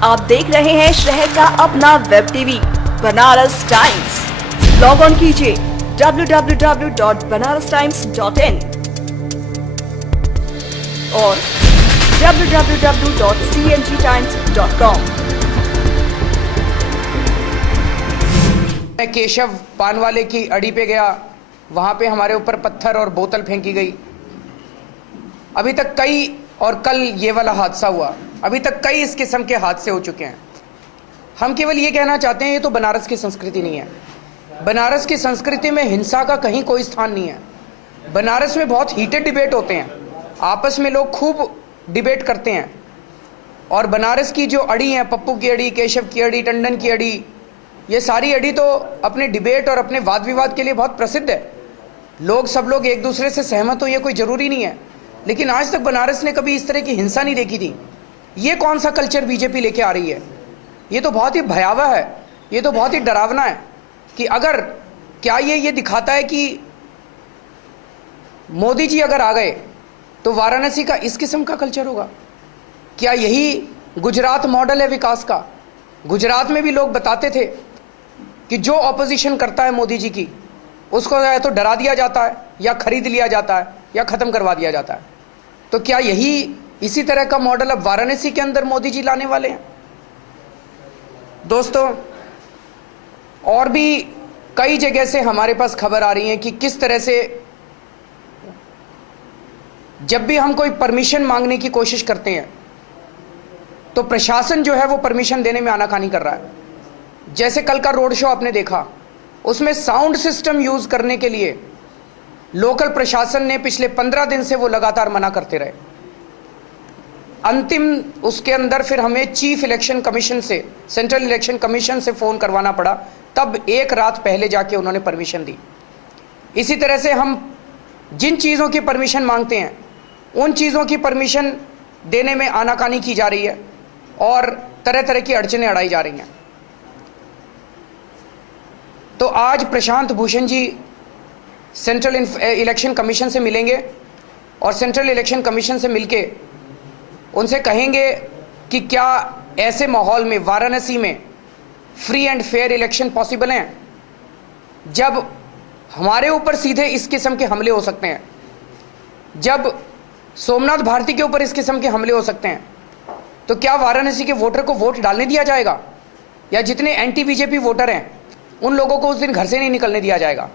आप देख रहे हैं शहर का अपना web TV Banaras times. Log on कीजिए www.banarastimes.in और www.cngtimes.com। मैं केशव पान वाले की अड़ी पे गया, वहां पे हमारे ऊपर पत्थर और बोतल फेंकी गई। अभी तक कई, और कल ये वाला हादसा हुआ, अभी तक कई इस किस्म के हादसे हो चुके हैं। हम केवल ये कहना चाहते हैं, ये तो बनारस की संस्कृति नहीं है। बनारस की संस्कृति में हिंसा का कहीं कोई स्थान नहीं है। बनारस में बहुत हीटेड डिबेट होते हैं, आपस में लोग खूब डिबेट करते हैं। और बनारस की जो अड़ी है, पप्पू की अड़ी, केशव की अड़ी, टंडन की अड़ी, ये सारी अड़ी तो अपने डिबेट और अपने वाद विवाद के लिए बहुत प्रसिद्ध है। सब लोग एक दूसरे से सहमत हो, ये कोई ज़रूरी नहीं है। लेकिन आज तक बनारस ने कभी इस तरह की हिंसा नहीं देखी थी। ये कौन सा कल्चर बीजेपी लेके आ रही है? ये तो बहुत ही भयावह है, ये तो बहुत ही डरावना है। कि अगर क्या ये दिखाता है कि मोदी जी अगर आ गए तो वाराणसी का इस किस्म का कल्चर होगा? क्या यही गुजरात मॉडल है विकास का? गुजरात में भी लोग बताते थे कि जो ऑपोजिशन करता है मोदी जी की, उसको या तो डरा दिया जाता है, या खरीद लिया जाता है, या खत्म करवा दिया जाता है। तो क्या यही इसी तरह का मॉडल अब वाराणसी के अंदर मोदी जी लाने वाले हैं? दोस्तों, और भी कई जगह से हमारे पास खबर आ रही है कि किस तरह से जब भी हम कोई परमिशन मांगने की कोशिश करते हैं तो प्रशासन जो है वो परमिशन देने में आनाकानी कर रहा है। जैसे कल का रोड शो आपने देखा, उसमें साउंड सिस्टम यूज करने के लिए लोकल प्रशासन ने पिछले 15 दिन से वो लगातार मना करते रहे। अंतिम उसके अंदर फिर हमें चीफ इलेक्शन कमीशन से, सेंट्रल इलेक्शन कमीशन से फोन करवाना पड़ा, तब एक रात पहले जाके उन्होंने परमिशन दी। इसी तरह से हम जिन चीज़ों की परमिशन मांगते हैं उन चीज़ों की परमिशन देने में आनाकानी की जा रही है और तरह तरह की अड़चनें अड़ाई जा रही हैं। तो आज Prashant Bhushan ji central election commission से मिलेंगे और सेंट्रल इलेक्शन कमीशन से मिलके उनसे कहेंगे कि क्या ऐसे माहौल में वाराणसी में free and fair election possible हैं? जब हमारे ऊपर सीधे इस किस्म के हमले हो सकते हैं, जब सोमनाथ भारती के ऊपर इस किस्म के हमले हो सकते हैं, तो क्या वाराणसी के वोटर को वोट डालने दिया जाएगा? या जितने एंटी बीजेपी वोटर हैं उन लोगों को उस दिन घर से नहीं निकलने दिया जाएगा?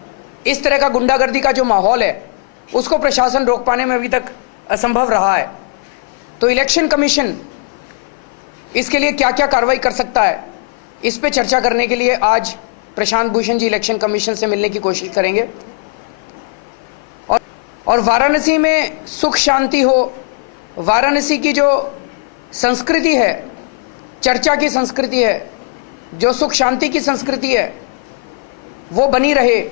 इस तरह का गुंडागर्दी का जो माहौल है उसको प्रशासन रोक पाने में अभी तक असंभव रहा है। तो इलेक्शन कमीशन इसके लिए क्या क्या कार्रवाई कर सकता है, इस पे चर्चा करने के लिए आज प्रशांत भूषण जी इलेक्शन कमीशन से मिलने की कोशिश करेंगे। और वाराणसी में सुख शांति हो, वाराणसी की जो संस्कृति है, चर्चा की संस्कृति है, जो सुख शांति की संस्कृति है, वो बनी रहे,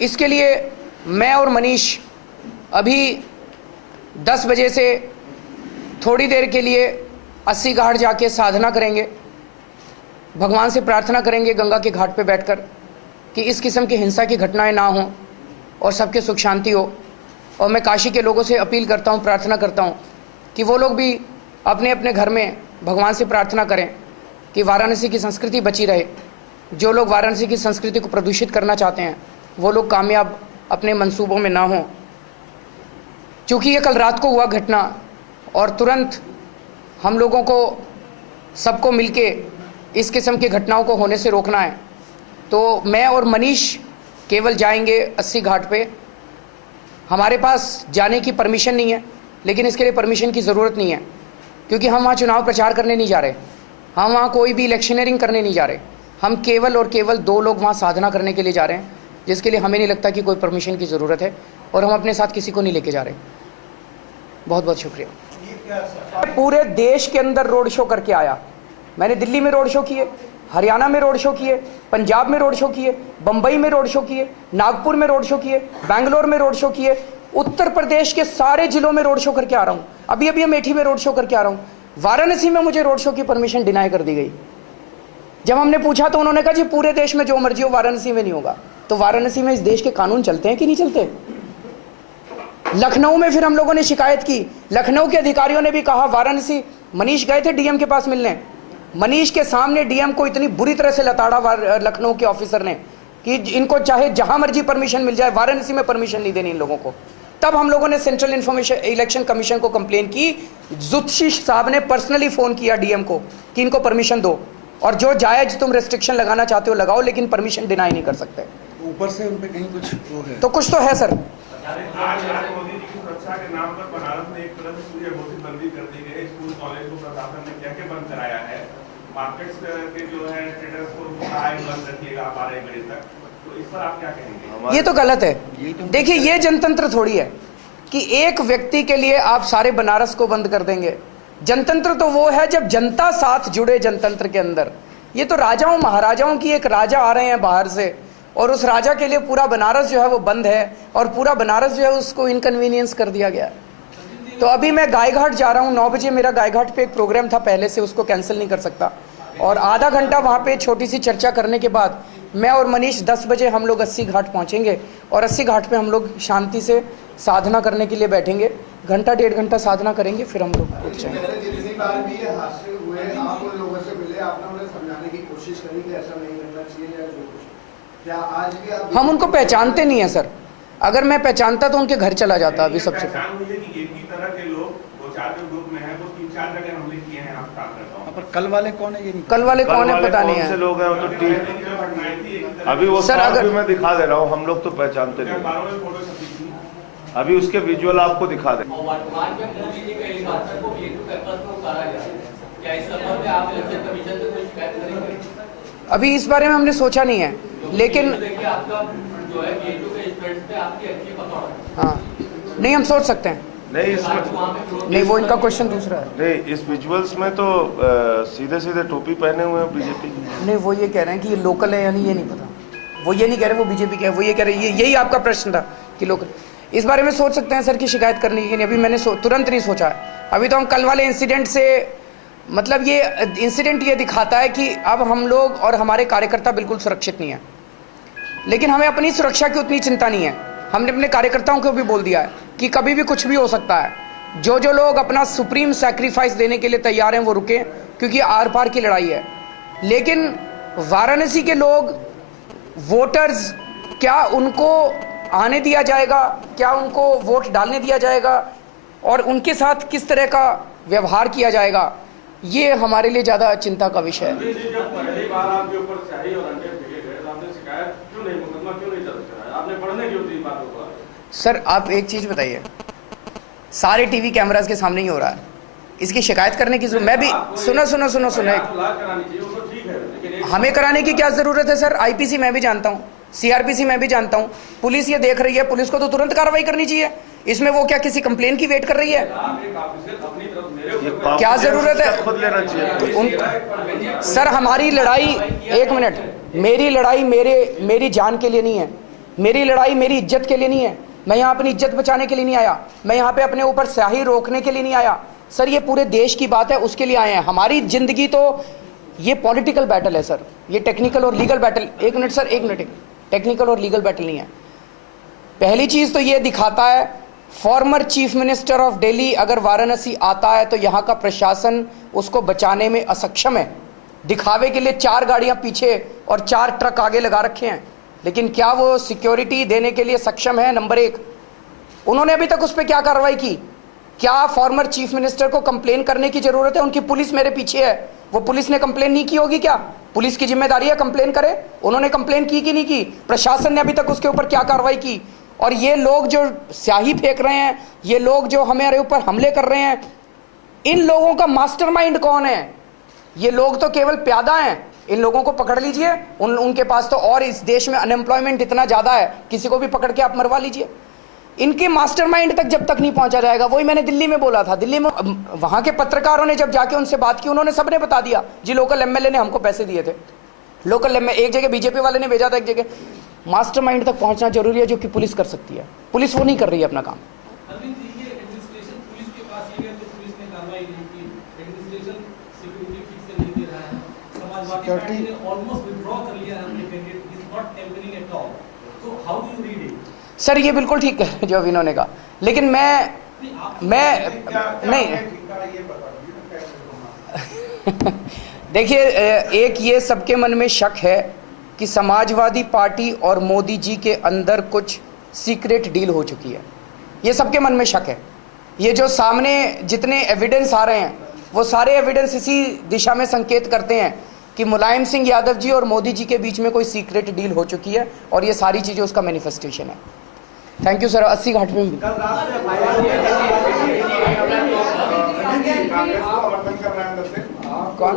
इसके लिए मैं और मनीष अभी 10 बजे से थोड़ी देर के लिए 80 घाट जाके साधना करेंगे, भगवान से प्रार्थना करेंगे गंगा के घाट पे बैठकर कि इस किस्म की हिंसा की घटनाएं ना हों और सबके सुख शांति हो। और मैं काशी के लोगों से अपील करता हूं, प्रार्थना करता हूं कि वो लोग भी अपने अपने घर में भगवान से प्रार्थना करें कि वाराणसी की संस्कृति बची रहे। जो लोग वाराणसी की संस्कृति को प्रदूषित करना चाहते हैं वो लोग कामयाब अपने मंसूबों में ना हों। चूँकि ये कल रात को हुआ घटना और तुरंत हम लोगों को सबको मिलके इस किस्म की घटनाओं को होने से रोकना है, तो मैं और मनीष केवल जाएंगे 80 घाट पे। हमारे पास जाने की परमिशन नहीं है, लेकिन इसके लिए परमिशन की ज़रूरत नहीं है, क्योंकि हम वहाँ चुनाव प्रचार करने नहीं जा रहे, हम वहाँ कोई भी इलेक्शनरिंग करने नहीं जा रहे। हम केवल और केवल 2 लोग वहाँ साधना करने के लिए जा रहे हैं, जिसके लिए हमें नहीं लगता कि कोई परमिशन की ज़रूरत है, और हम अपने साथ किसी को नहीं लेके जा रहे। बहुत बहुत शुक्रिया। पूरे देश के अंदर रोड शो करके आया। मैंने दिल्ली में रोड शो किए, हरियाणा में रोड शो किए, पंजाब में रोड शो किए, बंबई में रोड शो किए, नागपुर में रोड शो किए, बैंगलोर में रोड शो किए, उत्तर प्रदेश के सारे जिलों में रोड शो करके आ रहा हूँ। अभी अभी अमेठी में रोड शो करके आ रहा हूँ। वाराणसी में मुझे रोड शो की परमिशन डिनाई कर दी गई। जब हमने पूछा तो उन्होंने कहा जी पूरे देश में जो मर्जी हो, वाराणसी में नहीं होगा। तो वाराणसी में इस देश के कानून चलते हैं कि नहीं चलते? लखनऊ में फिर हम लोगों ने शिकायत की, लखनऊ के अधिकारियों ने भी कहा, वाराणसी, मनीष गए थे डीएम के पास मिलने, मनीष के सामने डीएम को इतनी बुरी तरह से लताड़ा लखनऊ के ऑफिसर ने कि इनको चाहे जहां मर्जी परमिशन मिल जाए, वाराणसी में परमिशन नहीं देनी इन लोगों को। तब हम लोगों ने सेंट्रल इलेक्शन कमीशन को कंप्लेन की। जुत्शी साहब ने पर्सनली फोन किया डीएम को कि इनको परमिशन दो, और जो जायज तुम रेस्ट्रिक्शन लगाना चाहते हो लगाओ, लेकिन परमिशन डिनाई नहीं कर सकते। ऊपर से उन पे कहीं कुछ वो है तो कुछ तो है सर। आज मोदी जी की सुरक्षा के नाम पर बनारस में एक तरह से सूर्य घोषित बंदी कर दी गई। स्कूल कॉलेज को प्रशासन ने क्या बंद कराया है। मार्केट्स के जो है स्टेटस को बंद रखिएगा 12 बजे तक। तो इस पर आप क्या कहेंगे? ये तो गलत है। देखिए, ये जनतंत्र थोड़ी है कि एक व्यक्ति के लिए आप सारे बनारस को बंद कर देंगे। जनतंत्र तो वो है जब जनता साथ जुड़े जनतंत्र के अंदर। ये तो राजाओं महाराजाओं की, एक राजा आ रहे हैं बाहर से और उस राजा के लिए पूरा बनारस जो है वो बंद है, और पूरा बनारस जो है उसको इनकन्वीनियंस कर दिया गया। तो अभी मैं गायघाट जा रहा हूँ, 9 बजे मेरा गायघाट पे एक प्रोग्राम था पहले से, उसको कैंसिल नहीं कर सकता। और आधा घंटा वहाँ पे छोटी सी चर्चा करने के बाद मैं और मनीष 10 बजे हम लोग 80 घाट पहुँचेंगे, और 80 घाट पे हम लोग शांति से साधना करने के लिए बैठेंगे। घंटा 1.5 घंटा साधना करेंगे, फिर हम लोग उठ जाएंगे। जितनी बार भी ये हादसे हुए, आप उन लोगों से मिले, आपने उन्हें समझाने की कोशिश करी कि ऐसा नहीं करना चाहिए या जो कुछ, क्या आज भी आप? हम उनको पहचानते नहीं है सर। अगर मैं पहचानता तो उनके घर चला जाता अभी सबसे पहले। पहचान हुई है कि एक ही तरह के लोग 2-4 जो ग्रुप में हैं वो 3-4 जगह हमले किए हैं। आप काम करता हूं, पर कल वाले कौन है ये नहीं, कल वाले कौन है पता नहीं है। लोग हैं वो तो ठीक। अभी वो सर अगर मैं दिखा दे रहा हूँ, हम लोग तो पहचानते नहीं। फोटो छपी थी, अभी उसके विजुअल आपको दिखा दे। वर्तमान में मोदी जी के इस हादसे को वीटो पेपर को उतारा गया है। क्या इस संबंध में आप इलेक्शन कमीशन से कोई शिकायत करेंगे? अभी इस बारे में हमने सोचा नहीं है, लेकिन देखिए आपका जो है वीटो के स्टूडेंट्स पे आपकी अच्छी पकड़ है। हाँ, नहीं हम सोच सकते हैं। नहीं इसमें नहीं, वो इनका क्वेश्चन दूसरा है। नहीं, इस विजुअल्स में तो सीधे सीधे टोपी पहने हुए हैं बीजेपी। नहीं, वो ये कह रहे हैं कि ये लोकल है या नहीं, ये नहीं पता। वो ये नहीं कह रहे वो बीजेपी का है, वो ये कह रहे हैं यही आपका प्रश्न था कि लोकल। इस बारे में सोच सकते हैं सर की शिकायत करने की। अभी मैंने तुरंत नहीं सोचा है। अभी तो हम कल वाले इंसिडेंट से, मतलब ये इंसिडेंट ये दिखाता है कि अब हम लोग और हमारे कार्यकर्ता बिल्कुल सुरक्षित नहीं है। लेकिन हमें अपनी सुरक्षा की उतनी चिंता नहीं है। हमने अपने कार्यकर्ताओं को भी बोल दिया है कि कभी भी कुछ भी हो सकता है। जो जो लोग अपना सुप्रीम सैक्रिफाइस देने के लिए तैयार हैं वो रुके, क्योंकि आर पार की लड़ाई है। लेकिन वाराणसी के लोग, वोटर्स, क्या उनको आने दिया जाएगा, क्या उनको वोट डालने दिया जाएगा, और उनके साथ किस तरह का व्यवहार किया जाएगा, ये हमारे लिए ज़्यादा चिंता का विषय है। पहली बार आपके ऊपर स्याही और अंडे फेंके गए, आपने शिकायत क्यों नहीं, मुकदमा क्यों नहीं दर्ज कराया? आपने पढ़ने क्यों दी बातों को? सर आप एक चीज़ बताइए, सारे टीवी कैमरास के सामने ही हो रहा है, इसकी शिकायत करने की मैं भी सुनो हमें कराने की क्या ज़रूरत है सर? आईपीसी मैं भी जानता हूँ, सीआरपीसी मैं भी जानता हूँ, पुलिस ये देख रही है, पुलिस को तो तुरंत कार्रवाई करनी चाहिए। इसमें वो क्या किसी कंप्लेन की वेट कर रही है? क्या जरूरत है? खुद लेना चाहिए। सर हमारी लड़ाई, एक मिनट, मेरी लड़ाई मेरी जान के लिए नहीं है, मेरी लड़ाई मेरी इज्जत के लिए नहीं है। मैं यहाँ अपनी इज्जत बचाने के लिए नहीं आया, मैं यहाँ पे अपने ऊपर स्याही रोकने के लिए नहीं आया। सर ये पूरे देश की बात है, उसके लिए आए हैं। हमारी जिंदगी तो ये पॉलिटिकल बैटल है सर, ये टेक्निकल और लीगल बैटल। एक मिनट सर, एक मिनट, टेक्निकल और लीगल बैटल नहीं है। पहली चीज तो ये दिखाता है, former chief minister of Delhi अगर वाराणसी आता है तो यहाँ का प्रशासन उसको बचाने में असक्षम है। दिखावे के लिए 4 गाड़ियां पीछे और 4 ट्रक आगे लगा रखे हैं, लेकिन क्या वो सिक्योरिटी देने के लिए सक्षम है? नंबर 1, उन्होंने अभी तक उस पर क्या कार्रवाई की? क्या फॉर्मर चीफ मिनिस्टर को कंप्लेन करने की जरूरत है? उनकी पुलिस मेरे पीछे है, वो पुलिस ने कंप्लेन नहीं की होगी क्या? पुलिस की जिम्मेदारी है कंप्लेन करे। उन्होंने कंप्लेन की कि नहीं की? प्रशासन ने अभी तक उसके ऊपर क्या कार्रवाई की? और ये लोग जो स्याही फेंक रहे हैं, ये लोग जो हमारे ऊपर हमले कर रहे हैं, इन लोगों का मास्टरमाइंड कौन है? ये लोग तो केवल प्यादा हैं। इन लोगों को पकड़ लीजिए, उनके पास तो, और इस देश में अनएम्प्लॉयमेंट इतना ज्यादा है, किसी को भी पकड़ के आप मरवा लीजिए। इनके मास्टरमाइंड तक जब तक नहीं पहुंचा जाएगा, वही मैंने दिल्ली में बोला था। दिल्ली में वहां के पत्रकारों ने जब जाके उनसे बात की, उन्होंने सबने बता दिया जी लोकल एमएलए ने हमको पैसे दिए थे। लोकल एमएलए, एक जगह बीजेपी वाले ने भेजा था, एक जगह। मास्टरमाइंड तक पहुंचना जरूरी है, जो कि पुलिस कर सकती है। पुलिस वो नहीं कर रही है अपना काम। सर ये बिल्कुल ठीक है जो इन्होंने कहा, लेकिन मैं नहीं देखिए, एक ये सबके मन में शक है कि समाजवादी पार्टी और मोदी जी के अंदर कुछ सीक्रेट डील हो चुकी है। ये सबके मन में शक है। ये जो सामने जितने एविडेंस आ रहे हैं वो सारे एविडेंस इसी दिशा में संकेत करते हैं कि मुलायम सिंह यादव जी और मोदी जी के बीच में कोई सीक्रेट डील हो चुकी है और ये सारी चीज़ें उसका मैनिफेस्टेशन है। Thank you sir. 80 घाट में भी कौन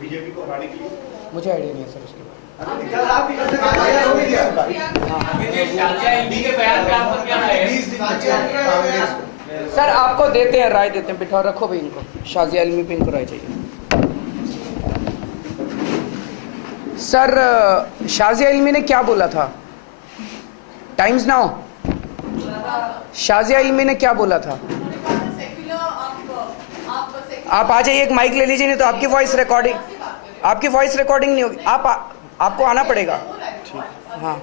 बीजेपी को हराने के लिए मुझे आइडिया नहीं है सर उसके बारे कल रात भी के बयान पे आपका क्या राय है? सर आपको देते हैं, राय देते हैं। बिठाओ, रखो भाई इनको। शाजिया इल्मी पे इनको राय चाहिए। सर शाजिया इल्मी ने क्या बोला था? टाइम्स नाउ शाजिया इल्मी ने क्या बोला था? आप आ जाइए, एक माइक ले लीजिए, नहीं तो आपकी वॉइस रिकॉर्डिंग नहीं होगी। आपको आना पड़ेगा। हाँ,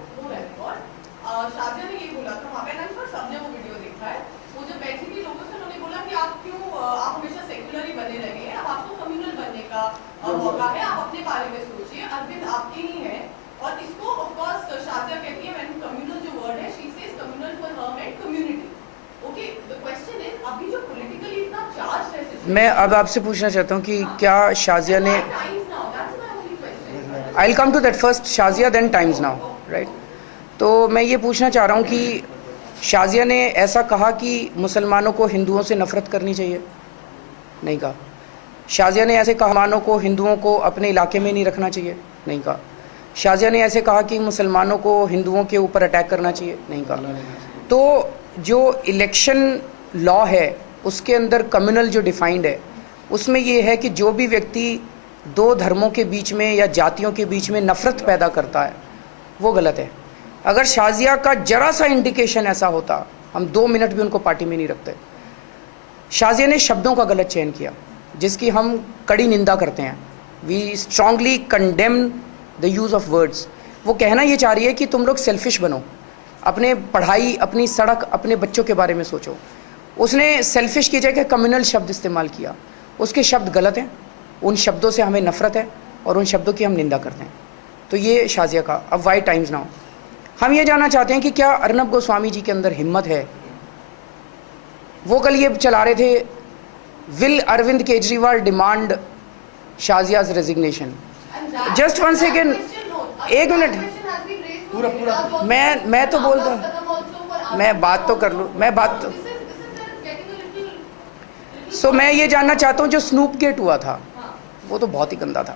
शाजिया ने ये बोला था वहाँ पे ना, सबने वो वीडियो देखा है। वो जब बैठी थी लोगों से, उन्होंने बोला कि आप हमेशा सेक्युलर ही बने रहे हैं, अब आपको कम्युनल बनने का मौका है, आप अपने बारे में सोचिए। अरविंद आपके ही है और इसको ऑफ कोर्स शाजिया कहती है, व्हेन कम्युनल जो वर्ड है, she says communal for her and community. Okay, the question is, अभी जो पॉलिटिकली इतना चार्ज है, मैं अब आपसे पूछना चाहता हूँ कि क्या शाजिया ने, I will come to that first, Shazia then Times Now, right? तो मैं ये पूछना चाह रहा हूँ कि शाजिया ने ऐसा कहा कि मुसलमानों को हिंदुओं से नफरत करनी चाहिए? नहीं कहा। शाजिया ने ऐसे कहा मुसलमानों को हिंदुओं को अपने इलाके में नहीं रखना चाहिए? नहीं कहा। शाजिया ने ऐसे कहा कि मुसलमानों को हिंदुओं के ऊपर अटैक करना चाहिए? नहीं कहा। तो जो इलेक्शन लॉ है उसके अंदर कम्युनल जो डिफाइंड है उसमें ये है कि जो भी व्यक्ति दो धर्मों के बीच में या जातियों के बीच में नफरत पैदा करता है वो गलत है। अगर शाजिया का जरा सा इंडिकेशन ऐसा होता, हम 2 मिनट भी उनको पार्टी में नहीं रखते। शाजिया ने शब्दों का गलत चयन किया जिसकी हम कड़ी निंदा करते हैं। We strongly condemn the use of words. वो कहना ये चाह रही है कि तुम लोग सेल्फिश बनो, अपने पढ़ाई, अपनी सड़क, अपने बच्चों के बारे में सोचो। उसने सेल्फिश की जगह कम्युनल शब्द इस्तेमाल किया। उसके शब्द गलत हैं, उन शब्दों से हमें नफरत है और उन शब्दों की हम निंदा करते हैं। तो ये शाजिया का। अब वाई टाइम्स नाउ, हम ये जानना चाहते हैं कि क्या अर्नब गोस्वामी जी के अंदर हिम्मत है? वो कल ये चला रहे थे, will Arvind Kejriwal demand Shazia's resignation. Just one second, 1 minute, मैं तो बोलता हूँ, मैं बात तो कर लूँ, मैं बात तो मैं ये जानना चाहता हूँ, जो स्नूप गेट हुआ था वो तो बहुत ही गंदा था।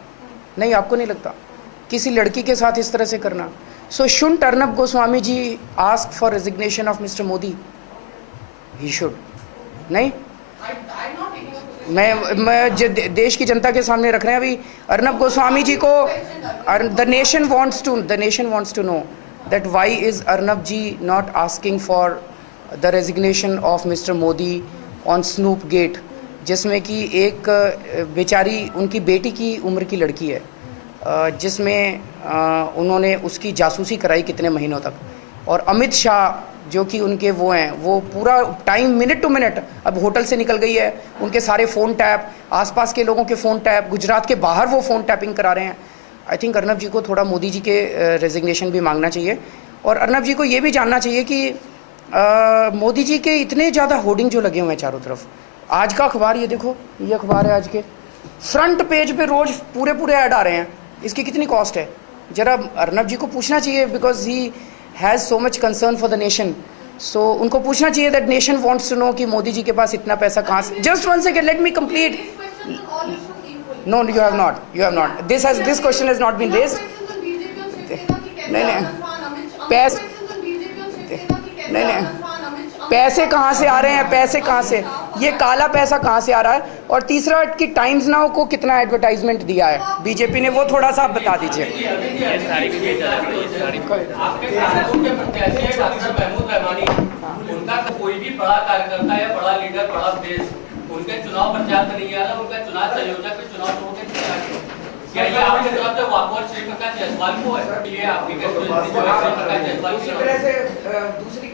नहीं, आपको नहीं लगता? किसी लड़की के साथ इस तरह से करना। So should Arnab Goswami ji ask for resignation of Mister Modi? He should. नहीं, मैं देश की जनता के सामने रख रहे हैं अभी। अर्नब गोस्वामी जी को, the nation wants to know that why is Arnab ji not asking for the resignation of Mister Modi on snoop gate, जिसमें कि एक बेचारी उनकी बेटी की उम्र की लड़की है, जिसमें उन्होंने उसकी जासूसी कराई कितने महीनों तक। और अमित शाह जो कि उनके वो हैं, वो पूरा टाइम मिनट टू मिनट, अब होटल से निकल गई है, उनके सारे फ़ोन टैप, आसपास के लोगों के फ़ोन टैप, गुजरात के बाहर वो फ़ोन टैपिंग करा रहे हैं। आई थिंक अर्नब जी को थोड़ा मोदी जी के रेजिग्नेशन भी मांगना चाहिए। और अर्नब जी को ये भी जानना चाहिए कि मोदी जी के इतने ज़्यादा होर्डिंग जो लगे हुए हैं चारों तरफ। आज का अखबार, ये देखो, ये अखबार है आज के फ्रंट पेज पे रोज पूरे ऐड आ रहे हैं। इसकी कितनी कॉस्ट है? जरा अर्नब जी को पूछना चाहिए, because he has so much concern for the nation. So उनको पूछना चाहिए that nation wants to know कि मोदी जी के पास इतना पैसा कहाँ से। Just one second, let me complete. No, you have not, this question has not been raised. नहीं, पैसे कहाँ से आ रहे हैं? पैसे कहाँ से, ये काला पैसा कहाँ से आ रहा है? और तीसरा कि टाइम्स नाउ को कितना एडवर्टाइजमेंट दिया है बीजेपी ने, वो थोड़ा सा आप बता दीजिए। उनका कोई भी बड़ा कार्यकर्ता या बड़ा लीडर, बड़ा देश उनके चुनाव प्रचार में नहीं आ रहा, उनका चुनाव संयोजक के चुनाव में क्या ये आपके तरफ से वाकआउट श्री प्रकाश जायसवाल को है? ये आपकी दूसरी